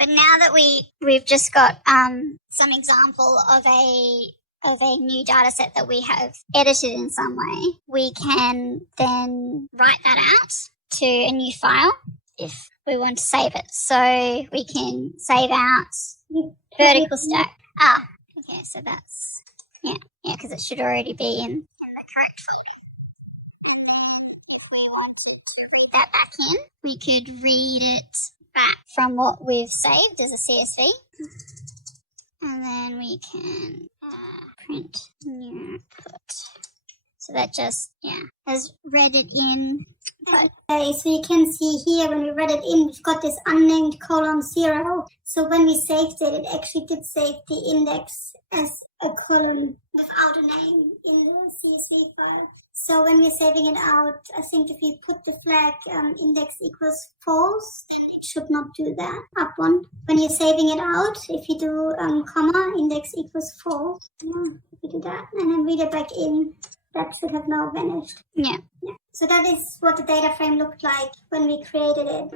But now that we've just got some example of a new data set that we have edited in some way, we can then write that out to a new file if we want to save it. So we can save out vertical stack. Okay, so that's, because it should already be in the correct folder. That back in, we could read it back from what we've saved as a CSV. And then we can print new output. So that just, has read it in. Okay, so you can see here when we read it in, we've got this unnamed :0. So when we saved it, it actually did save the index as a column without a name in the CSV file. So when we're saving it out, I think if you put the flag index equals false, then it should not do that up one. When you're saving it out, if you do comma, index equals false, if you do that, and then read it back in, that should have now vanished. Yeah. So that is what the data frame looked like when we created it.